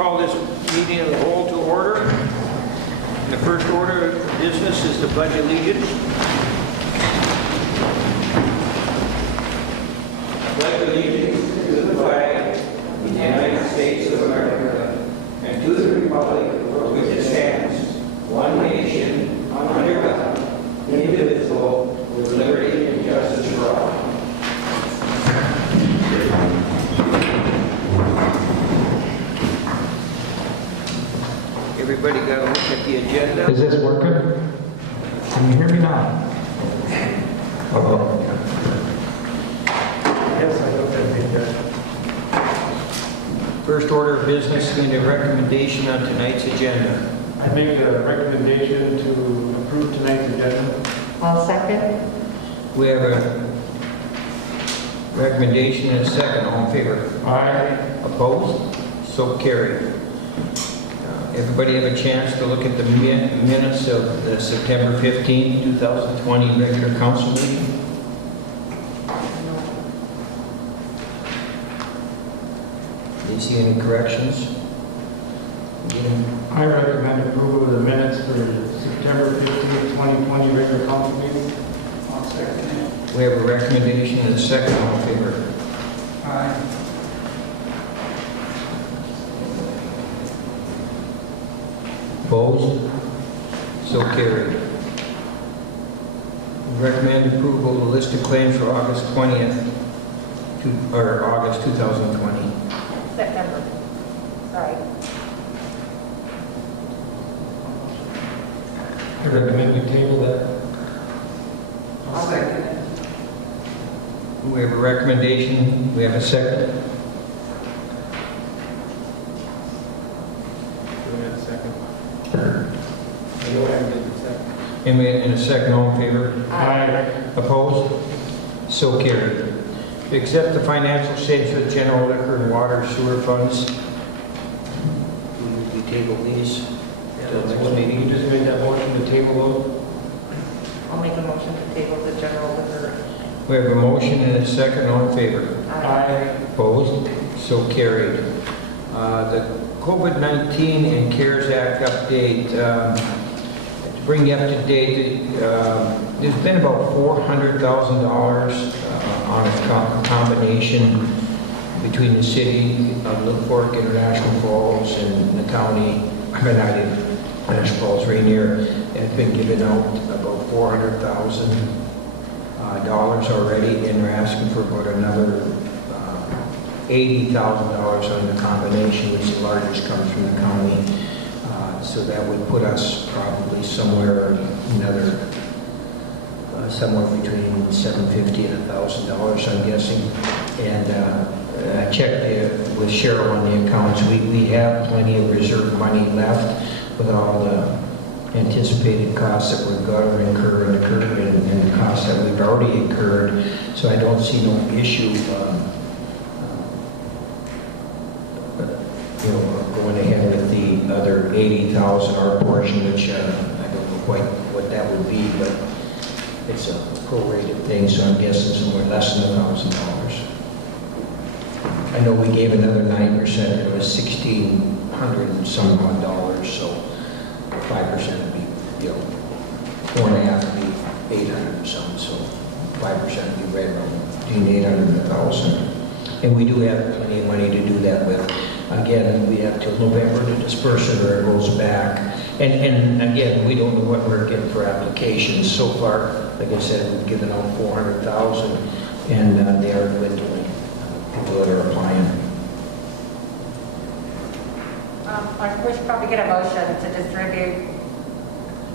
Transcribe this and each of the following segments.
call this meeting of the whole to order. And the first order of business is the Pledge of Allegiance. I pledge allegiance to the flag of the United States of America and to the republic for which it stands, one nation, under God, indivisible, with liberty and justice for all. Everybody got a look at the agenda? Is this working? Can you hear me now? Uh-oh. Yes, I looked at the First order of business is a recommendation on tonight's agenda. I make a recommendation to approve tonight's agenda. I'll second. We have a recommendation and a second. All in favor? Aye. Opposed? So carried. Everybody have a chance to look at the minutes of the September 15, 2020 regular council meeting? Do you see any corrections? I recommend approval of the minutes for September 15th, 2020 regular council meeting. I'll second it. We have a recommendation and a second. All in favor? Aye. Opposed? So carried. Recommend approval of the list of claims for August 20th, or August 2020. September. Sorry. I recommend we table that. I'll second it. We have a recommendation. We have a second. Do we have a second? And a second. All in favor? Aye. Opposed? So carried. To accept the financial statements for the general liquor and water sewer funds. We table these till the next meeting. You just made that motion to table those? I'll make a motion to table the general liquor. We have a motion and a second. All in favor? Aye. Opposed? So carried. The COVID-19 and CARES Act update. To bring you up to date, there's been about $400,000 on a combination between the city of Little Fork, International Falls, and the county, not International Falls, Ranier. It's been given out about $400,000 already, and we're asking for about another $80,000 on the combination, which the largest comes from the county. So that would put us probably somewhere somewhere between $750 and $1,000, I'm guessing. And I checked with Cheryl on the accounts. We have plenty of reserve money left with all the anticipated costs that we're going to incur and the costs that we've already incurred. So I don't see no issue going ahead with the other $80,000, our portion, which I don't know quite what that would be, but it's a prorated thing, so I'm guessing somewhere less than $1,000. I know we gave another 9%, it was $1,600 and some odd dollars, so 5% would be, 4.5 would be 800 and some, so 5% would be right around between 800 and 1,000. And we do have plenty of money to do that with. Again, we have till November to disperse it, or it goes back. And again, we don't know what we're getting for applications. So far, like I said, we've given out 400,000, and they are dwindling, people that are applying. We should probably get a motion to distribute.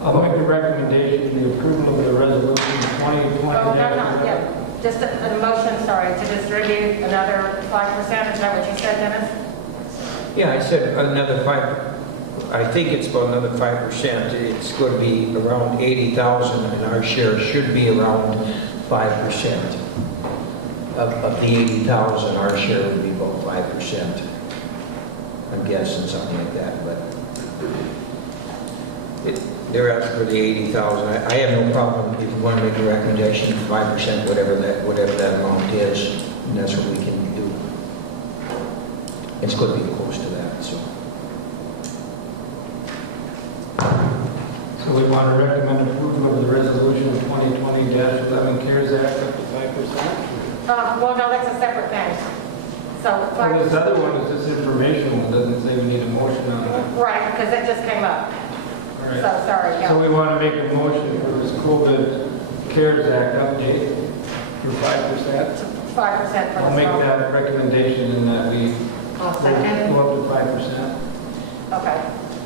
I'll make a recommendation for the approval of the resolution 2020. Oh, no, yeah. Just a motion, sorry, to distribute another 5%. Is that what you said, Dennis? Yeah, I said another 5. I think it's about another 5%. It's going to be around 80,000, and our share should be around 5%. Of the 80,000, our share would be about 5%. I'm guessing something like that, but they're asking for the 80,000. I have no problem if you want to make a recommendation, 5%, whatever that amount is, and that's what we can do. It's going to be close to that, so. we want to recommend approval of the resolution of 2020-11 CARES Act up to 5%. Well, no, that's a separate thing. So, Well, this other one is just informational, it doesn't say we need a motion on it. right, because it just came up. All So, right. sorry, So yeah. we want to make a motion for this COVID CARES Act update for 5%. 5% for the. I'll make that recommendation in that we I'll second. go up to 5%. Okay.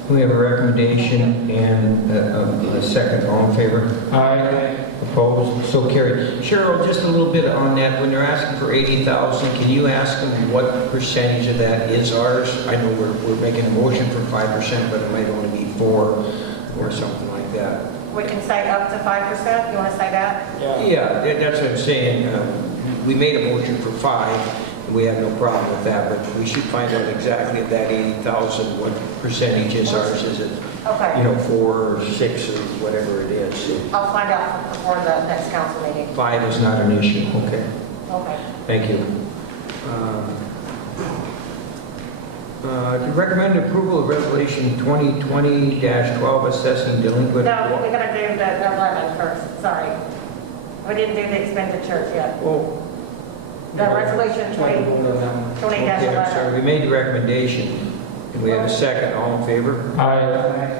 We have a recommendation and a second. All in favor? Aye. Opposed? So carried. Cheryl, just a little bit on that. When they're asking for 80,000, can you ask them what percentage of that is ours? I know we're making a motion for 5%, but it might only be 4 or something like that. We can say up to 5%. You want to say that? Yeah, that's what I'm saying. We made a motion for 5, and we have no problem with that, but we should find out exactly of that 80,000, what percentage is ours. Is it, Okay. 4 or 6 or whatever it is? I'll find out before the next council meeting. 5 is not an issue. Okay. Okay. Thank you. To recommend approval of resolution 2020-12 assessing delinquent. No, we're going to do the 11 first. Sorry. We didn't do the expenditures yet. Oh, The resolution 20-11. okay, I'm sorry. We made the recommendation, and we have a second. All in favor? Aye.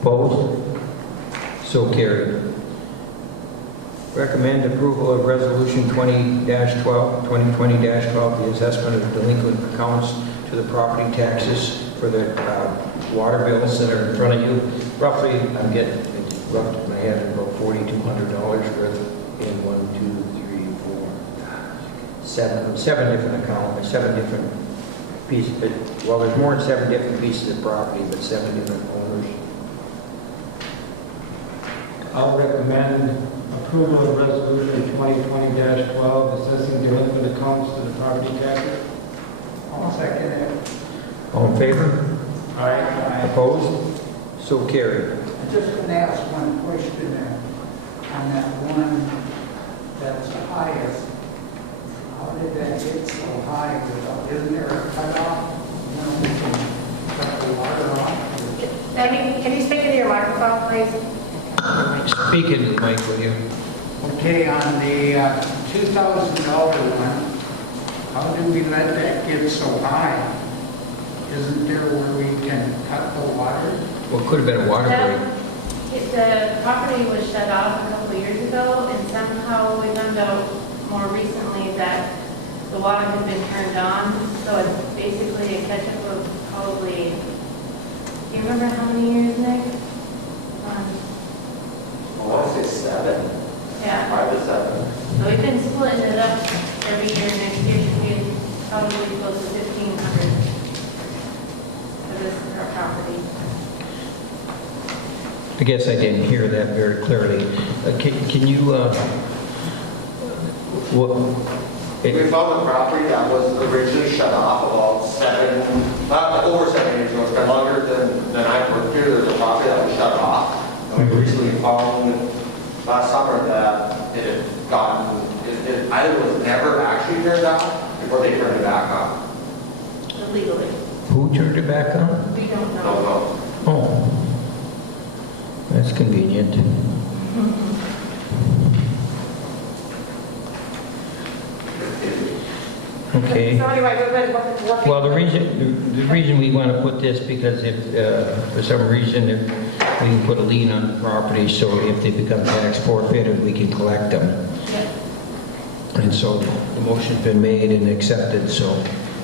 Opposed? So carried. Recommend approval of resolution 2020-12, the assessment of delinquent accounts to the property taxes for the water bills that are in front of you. Roughly, I'm getting rough in my head, about $4,200 worth in 7 different accounts, 7 different pieces. Well, there's more than 7 different pieces of property, but 7 different owners. I'll recommend approval of resolution 2020-12 assessing delinquent accounts to the property taxes. I'll second it. All in favor? Aye. Opposed? So carried. I'm just going to ask one question there. On that one that's the highest, how did that get so high? Isn't there a cutoff? We can cut the water off? Can you speak into your microphone, please? Speak into the mic, will you? Okay, on the $2,000 one, how do we let that get so high? Isn't there where we can cut the water? Well, it could have been a water break. The property was shut off a couple of years ago, and somehow we found out more recently that the water had been turned on, so it's basically a catch-up of probably, do you remember how many years, Nick? I want to say 7, Yeah, 5 to 7. so we've been splitting it up every year. Next year should be probably close to 1,500 for this property. I guess I didn't hear that very clearly. Can you, We found a property that was originally shut off about over 7 years ago. It's been longer than I've worked here. There's a property that was shut off. And we recently found last summer that it had gotten, it either was never actually turned on before they turned it back on. Illegally. who turned it back on? We don't No, know. no. Oh, that's convenient. Okay. So anyway, we've been working. Well, the reason we want to put this, because if, for some reason, if we can put a lien on the property, so if they become tax forfeited, we can collect them. Yeah. And so the motion's been made and accepted, so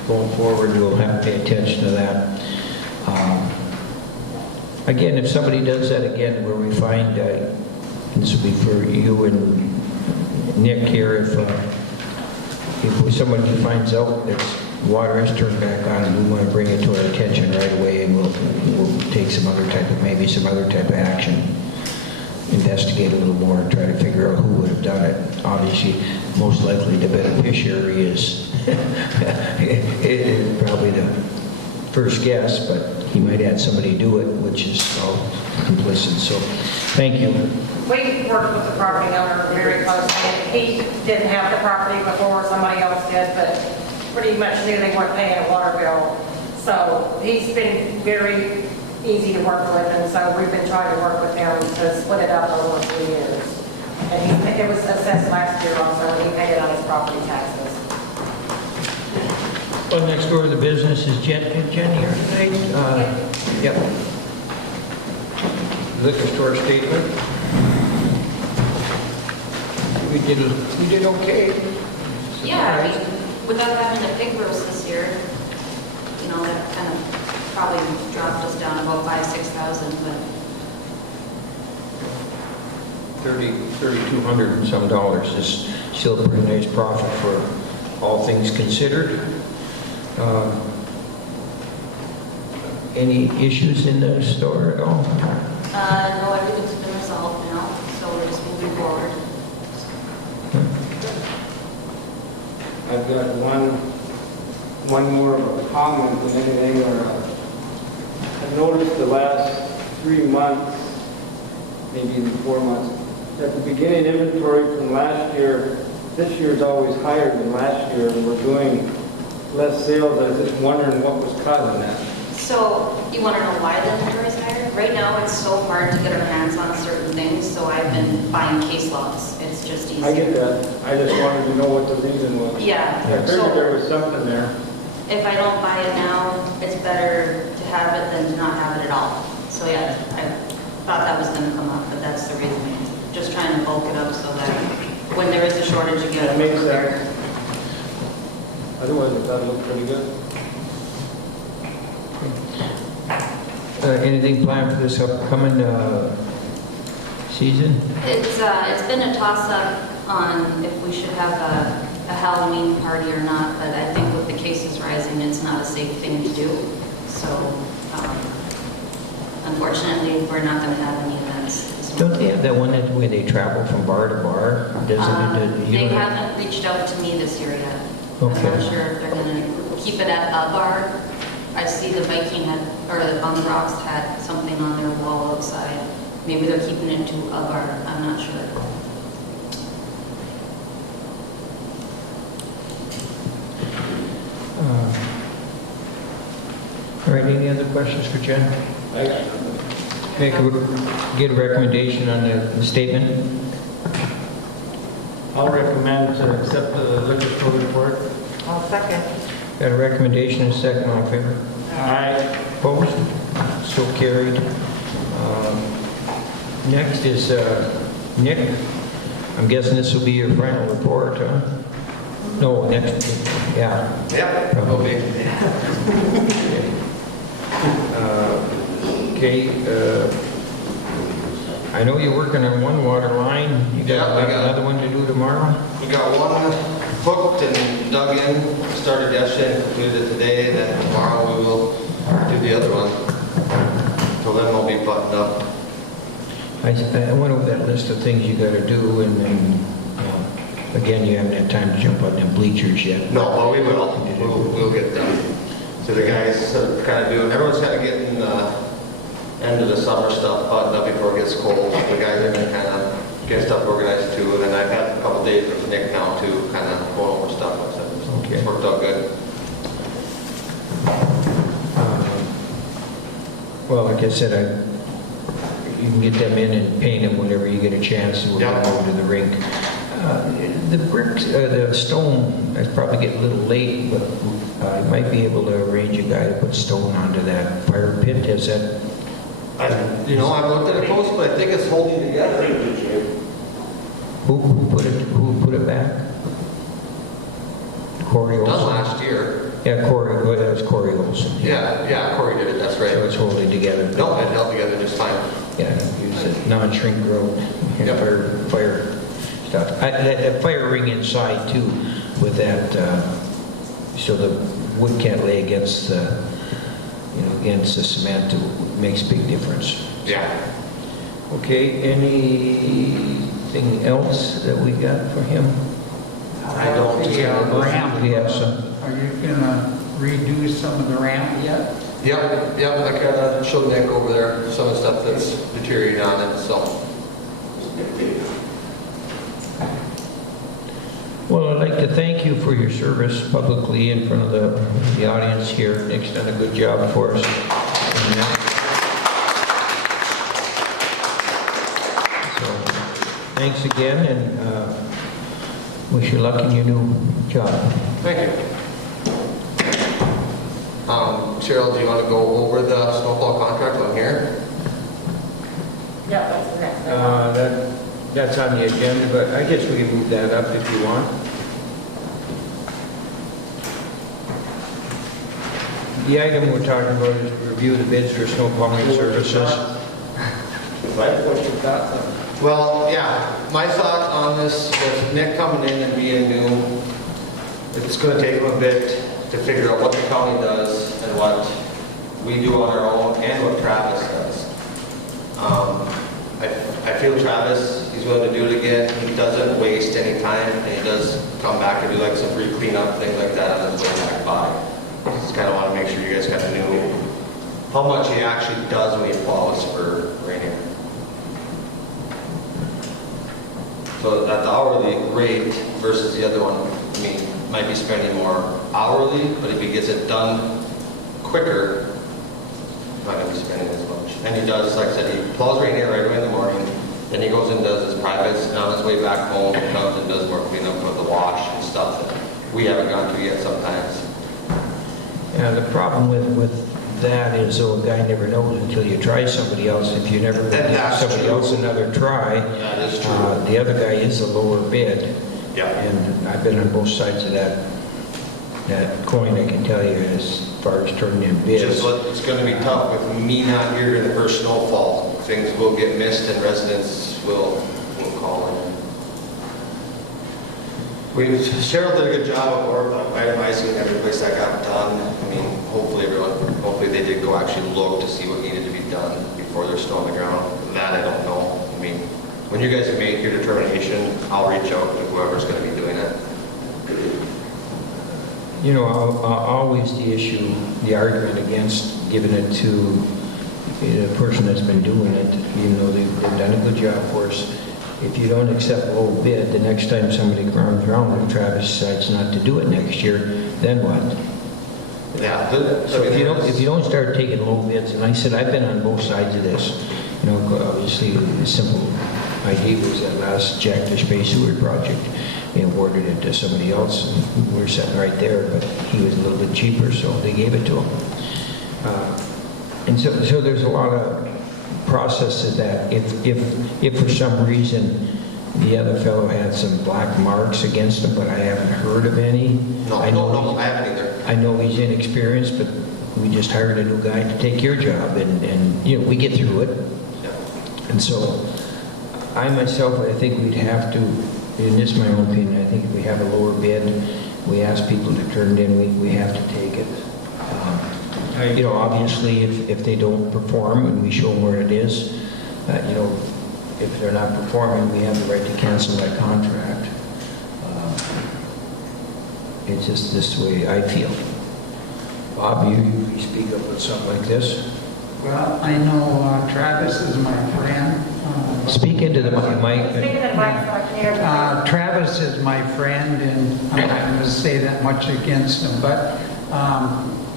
going forward, we'll have to pay attention to that. Again, if somebody does that again, where we find, this will be for you and Nick here, if somebody finds out that water is turned back on, and we want to bring it to our attention right away, and we'll take some other type of action, investigate a little more, and try to figure out who would have done it. Obviously, most likely the beneficiary is probably the first guess, but he might have somebody do it, which is all complicit. So, thank you. We worked with the property owner very closely. He didn't have the property before, somebody else did, but pretty much knew they weren't paying a water bill. So he's been very, easy to work with, and so we've been trying to work with him to split it up over a few years. And it was assessed last year also, and he paid it on his property taxes. Well, next door to the business is Jenny here today. Yep. Liquor store statement. We did okay. Yeah, I Surprised. mean, without having a pig roast this year, you know, that kind of probably dropped us down about 5,000-6,000, but 3,200 and some dollars is still a pretty nice profit for all things considered. Any issues in the store at all? no, everything's been resolved now, so we're just moving forward. I've got one more of a comment than anything, I've noticed the last 3 months, maybe even 4 months, that the beginning inventory from last year, this year is always higher than last year, and we're doing less sales. I was just wondering what was causing that. So, you want to know why the inventory is higher? Right now, it's so hard to get our hands on certain things, so I've been buying case lots. It's just easier. I get that. I just wanted to know what the reason was. Yeah. I figured there was something there. If I don't buy it now, it's better to have it than to not have it at all. So yeah, I thought that was going to come up, but that's the reason. Just trying to bulk it up so that when there is a shortage, you get That it makes prepared. sense. Otherwise, I thought it looked pretty good. Anything planned for this upcoming season? It's been a toss-up on if we should have a Halloween party or not, but I think with the cases rising, it's not a safe thing to do. So, unfortunately, we're not going to have any events this Don't month. they have that one where they travel from bar to bar? They haven't reached out to me this year yet. Okay. I'm not sure if they're going to keep it at a bar. I see the Viking had, or the Bum Rocks had something on their wall outside. Maybe they're keeping it to a bar. I'm not sure. All right, any other questions for Jen? Get a recommendation on the statement? I'll recommend to accept the liquor store report. I'll second. Got a recommendation and a second, all in favor? Aye. Opposed? So carried. Next is Nick. I'm guessing this will be your final report, huh? No, next, yeah. Yep, probably. Okay, I know you're working on one water line. You Yeah, I got got- another one to do tomorrow? We got one hooked and dug in, started yesterday and completed it today, then tomorrow we will do the other one. So then we'll be buttoned up. I went over that list of things you gotta do, and then, again, you haven't had time to jump on them bleachers yet. No, but we will. We'll get done. So the guys are kind of doing, everyone's kind of getting end of the summer stuff buttoned up before it gets cold. The guys are going to kind of get stuff organized too. And then I've had a couple days with Nick now too, kind of going over stuff. So Okay. it's worked out good. Well, like I said, you can get them in and paint them whenever you get a chance, and we'll Yeah. go over to the rink. The bricks, the stone, I probably get a little late, but I might be able to arrange a guy to put stone onto that fire pit. Has that, I've looked at it close, but I think it's holding together. who put it back? Corey Done Olson? last year. Yeah, Corey, well, that was Corey Olson. Yeah, Corey did it. That's So right. it's holding together. No, it held together just fine. Yeah, use it, non-shrink growth, Yep. fire stuff. That fire ring inside too, with that, so the wood can't lay against the, against the cement, it makes a big difference. Yeah. Okay, anything else that we got for him? How about the ramp? Do you have some? Are you gonna redo some of the ramp yet? Yep, I kind of showed Nick over there some of the stuff that's deteriorating on it, so. Well, I'd like to thank you for your service publicly in front of the audience here. Nick's done a good job for us. And, thanks again, and wish you luck in your new job. Thank you. Cheryl, do you want to go over the snowplow contract on here? Yeah, that's the next thing. That's on the agenda, but I guess we can move that up if you want. The item we're talking about is review the bids for snow plowing services. What's your thoughts on it? Well, yeah, my thought on this was Nick coming in and being new, it's going to take him a bit to figure out what the county does and what we do on our own and what Travis does. I feel Travis, he's willing to do it again. He doesn't waste any time, and he does come back and do like some free cleanup, things like that on his way back by. Just kind of want to make sure you guys kind of knew how much he actually does when he plows for Ranier. So at the hourly rate versus the other one, I mean, might be spending more hourly, but if he gets it done quicker, not going to be spending as much. And he does, like I said, he plows Ranier right away in the morning, then he goes and does his privates, and on his way back home, he comes and does more cleanup with the wash and stuff that we haven't gone through yet sometimes. Yeah, the problem with that is, though, a guy never knows until you try somebody else. If you never give somebody else another try, That is true. the other guy is a lower bid. Yeah. And I've been on both sides of that coin, I can tell you, as far as turning in bids. It's going to be tough with me not here during the first snowfall. Things will get missed and residents will call in. Cheryl did a good job of itemizing every place that got done. I mean, hopefully they did go actually look to see what needed to be done before there's snow on the ground. That I don't know. I mean, when you guys make your determination, I'll reach out to whoever's going to be doing it. You know, always the argument against giving it to the person that's been doing it, even though they've done a good job for us. If you don't accept low bid, the next time somebody comes around, if Travis decides not to do it next year, then what? Yeah. So if you don't start taking low bids, and I said I've been on both sides of this. You know, obviously the simple idea was that last Jack Fish Bay Sewer project. They awarded it to somebody else, and we were sitting right there, but he was a little bit cheaper, so they gave it to him. And so there's a lot of processes that if for some reason the other fellow had some black marks against him, but I haven't heard of any. No, I haven't either. I know he's inexperienced, but we just hired a new guy to take your job, and you know, we get through it. Yeah. And so I myself, I think we'd have to, in this my own opinion, I think if we have a lower bid, we ask people to turn it in, we have to take it. You know, obviously, if they don't perform and we show them where it is, you know, if they're not performing, we have the right to cancel that contract. It's just this way I feel. Bob, you speak up with something like this? Well, I know Travis is my friend. Speak into the mic. Speaking of Mike, so I can hear you. Travis is my friend, and I'm not going to say that much against him, but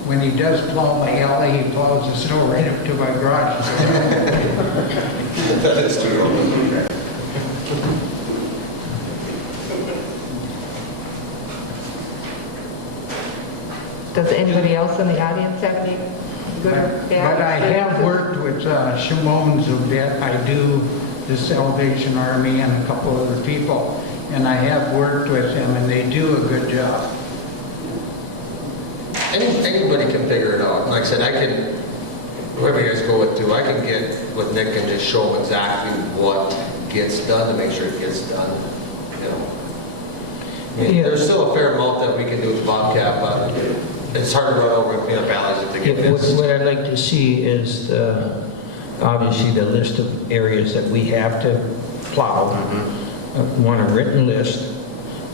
when he does plow my alley, he plows the snow right up to my garage. That is true. Does anybody else in the audience have any good or bad? But I have worked with Shimons a bit. I do the Salvation Army and a couple other people, and I have worked with them, and they do a good job. Anybody can figure it out. Like I said, whoever you guys go with too, I can get with Nick and just show him exactly what gets done to make sure it gets done. You know, I mean, there's still a fair amount that we can do with Bobcat, but it's hard to run over the valleys if they get missed. What I'd like to see is obviously the list of areas that we have to plow. Want a written list,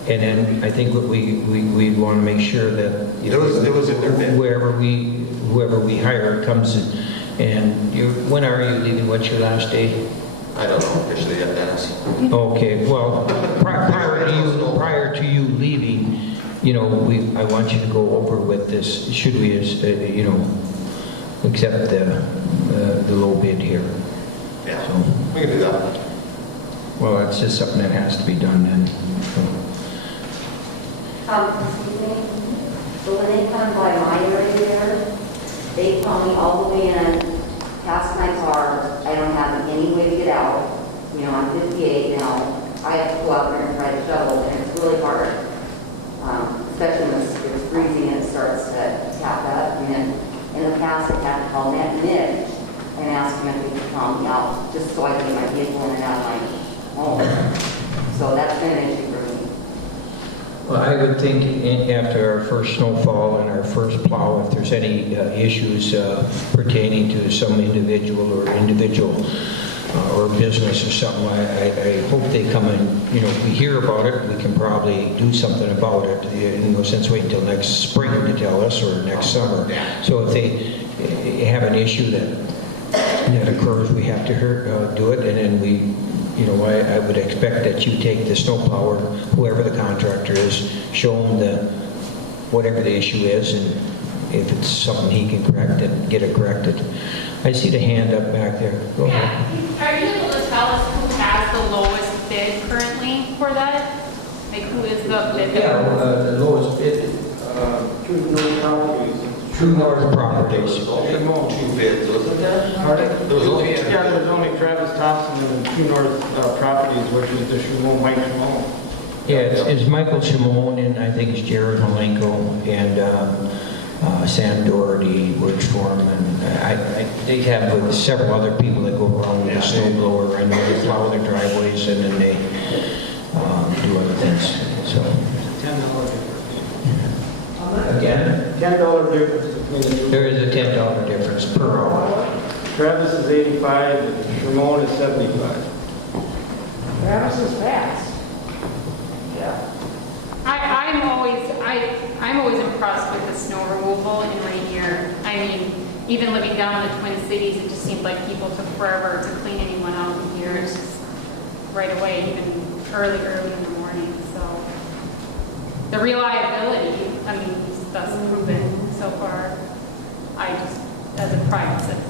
and then I think what we want to make sure that It was in their bid. whoever we hire comes in, and when are you leaving? What's your last day? I don't know officially yet, Dennis. Okay, well, prior to you leaving, you know, I want you to go over with this. Should we, you know, accept the low bid here? Yeah, So, we can do that. Well, that's just something that has to be done then. Excuse me, so when they come by my area there, they call me all the way in, past my car, I don't have any way to get out. You know, I'm 58 now, I have to go out there and try to shovel, and it's really hard. Especially when it's freezing and it starts to tap up. And then in the past, I've had to call Committe and ask him if he could call me out, just so I can get my vehicle in and out of my home. So that's been an issue for me. Well, I would think after our first snowfall and our first plow, if there's any issues pertaining to some individual or business or something, I hope they come and, if we hear about it, we can probably do something about it. No sense waiting until next spring to tell us or next summer. So if they have an issue that occurs, we have to do it, and then we, I would expect that you take the snowplow or whoever the contractor is, show them whatever the issue is, and if it's something he can correct and get it corrected. I see the hand up back there. Go ahead. Are you able to tell us who has the lowest bid currently for that? Like, who is the bid? The lowest bid, True North Properties. True North Properties. There was only two bids, wasn't there? Pardon? There was only Yeah, there's only Travis Thompson and the True North Properties, which is the Shumon, Mike Shumon. Yeah, it's Michael Shimon, and I think it's Jared Malenko, and Sam Doherty works for him, and they have several other people that go around with a snow blower, and they plow their driveways, and then they do other things. So $10 difference. again, $10 difference between the two. there is a $10 difference per hour. Travis is 85 and Shumon is 75. Travis is fast. Yeah. I'm always impressed with the snow removal in Ranier. I mean, even living down in the Twin Cities, it just seemed like people took forever to clean anyone out in here. It's just right away, even early in the morning. So the reliability, I mean, that's proven so far. I just, as a private citizen.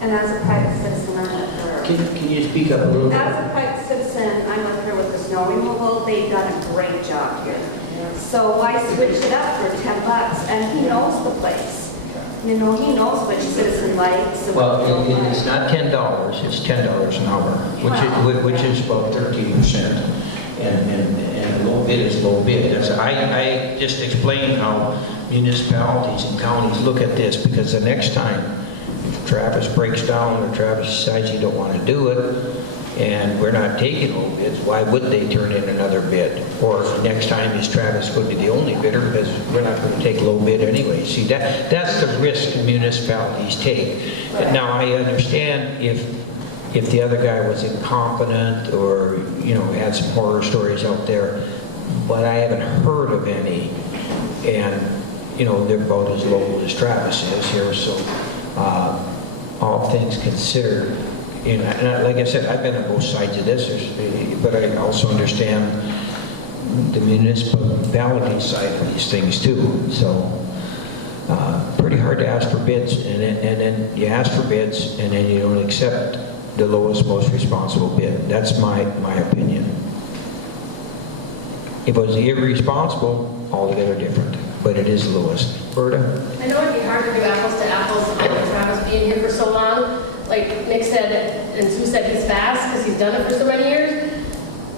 And as a private citizen, I'm with her. Can you speak up a little bit? As a private citizen, I'm with her with the snow removal. They've done a great job here. So I switched it up for $10, and he knows the place. He knows which citizen likes. and Well, what they don't it's like. not $10, it's $10 an hour, which is about 13%. And a low bid is low bid. I just explained how municipalities and counties look at this, because the next time, if Travis breaks down or Travis decides you don't want to do it, and we're not taking low bids, why would they turn in another bid? Or next time, is Travis going to be the only bidder, because we're not going to take low bid anyway? See, that's the risk municipalities take. Now, I understand if the other guy was incompetent or, had some horror stories out there, but I haven't heard of any. And, they're about as low as Travis is here, so all things considered, and like I said, I've been on both sides of this, but I also understand the municipality side of these things too. So pretty hard to ask for bids, and then you ask for bids, and then you don't accept the lowest, most responsible bid. That's my opinion. If it was irresponsible, altogether different, but it is the lowest. Berta? I know it'd be hard to do apples to apples with Travis being here for so long. Like Nick said, and Sue said, he's fast because he's done it for so many years.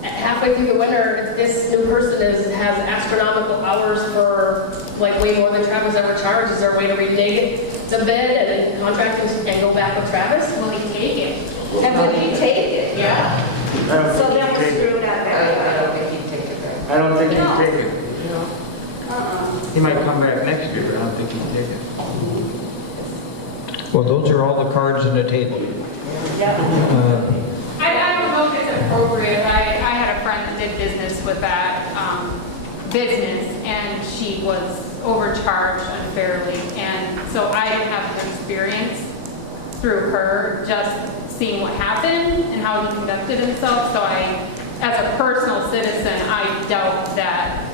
Halfway through the winter, this new person has astronomical hours for like way more than Travis ever charged. Is there a way to redig the bid and contract and go back with Travis? Will he take it? And would he take it? Yeah. So then we're screwed up I don't think he'd take it. He might come back next year, but I don't think he'd take it. Well, those are all the cards on the table. I don't know if it's appropriate. I had a friend that did business with that business, and she was overcharged unfairly. And so I didn't have the experience through her, just seeing what happened and how he conducted himself. So as a personal citizen, I doubt that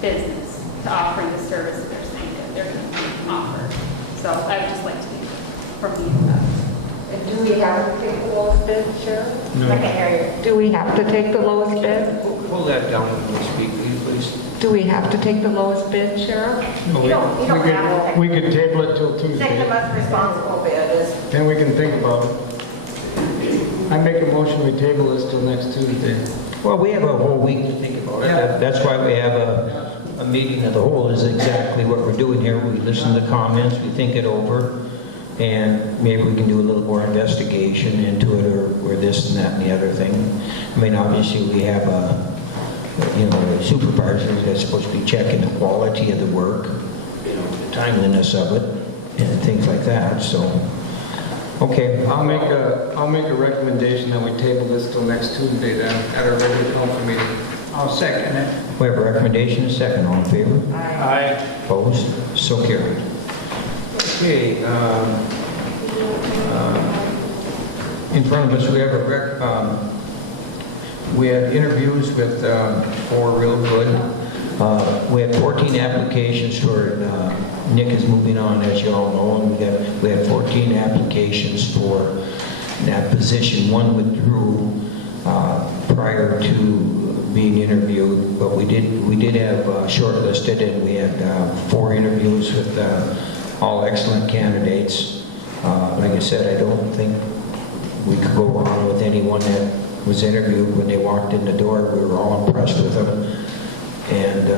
business to offering the service that they're saying that they're going to offer. So I would just like to be from the Do we have to take the lowest bid, Sheriff? I can't hear you. Do we have to take the lowest bid? Pull that down when you speak, will you please? Do we have to take the lowest bid, Sheriff? No, You don't have to. we could table it till Take the Tuesday, most responsible bid is, then we can think about it. I make a motion, we table this till next Tuesday. Well, we have a whole week to think about it. That's why we have a meeting of the whole, is exactly what we're doing here. We listen to comments, we think it over, and maybe we can do a little more investigation into it, or this and that and the other thing. I mean, obviously, we have a supervisor that's supposed to be checking the quality of the work, the timeliness of it, and things like that, so. Okay. I'll make a recommendation that we table this till next Tuesday then, at our regular council meeting. I'll second it. We have a recommendation, a second, all in favor? Aye. Opposed? So carried. Okay, in front of us, we have interviews with 4 real good. We had 14 applications for, Nick is moving on, as you all know, and we had 14 applications for that position. 1 withdrew prior to being interviewed, but we did have shortlisted, and we had 4 interviews with all excellent candidates. Like I said, I don't think we could go wrong with anyone that was interviewed. When they walked in the door, we were all impressed with them, and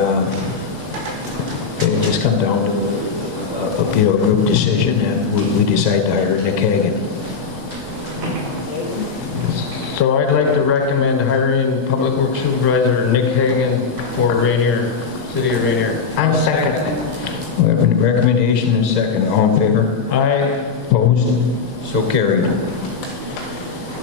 it just come down to a group decision, and we decided to hire Nick Hagan. So I'd like to recommend hiring Public Works Supervisor Nick Hagan for Ranier, City of Ranier. I'm second. We have a recommendation and a second. All in favor? Aye. Opposed? So carried.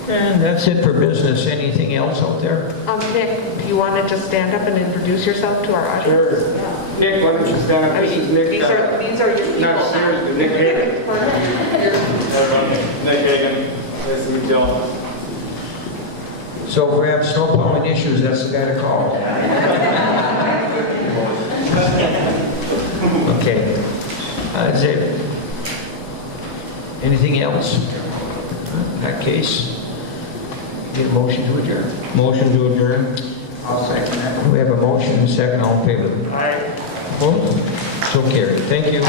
And that's it for business. Anything else out there? Nick, do you want to just stand up and introduce yourself to our audience? Sure. Nick, why don't you stand up? I This is mean, Nick. these are your people No, now. seriously, Nick Hagan. Nick Hagan, nice to meet you all. So if we have snow plowing issues, that's the guy to call. Okay. Is there anything else? In that case, get a motion to adjourn. Motion to adjourn. I'll second it. We have a motion and a second. All in favor? Aye. Opposed? So carried. Thank you.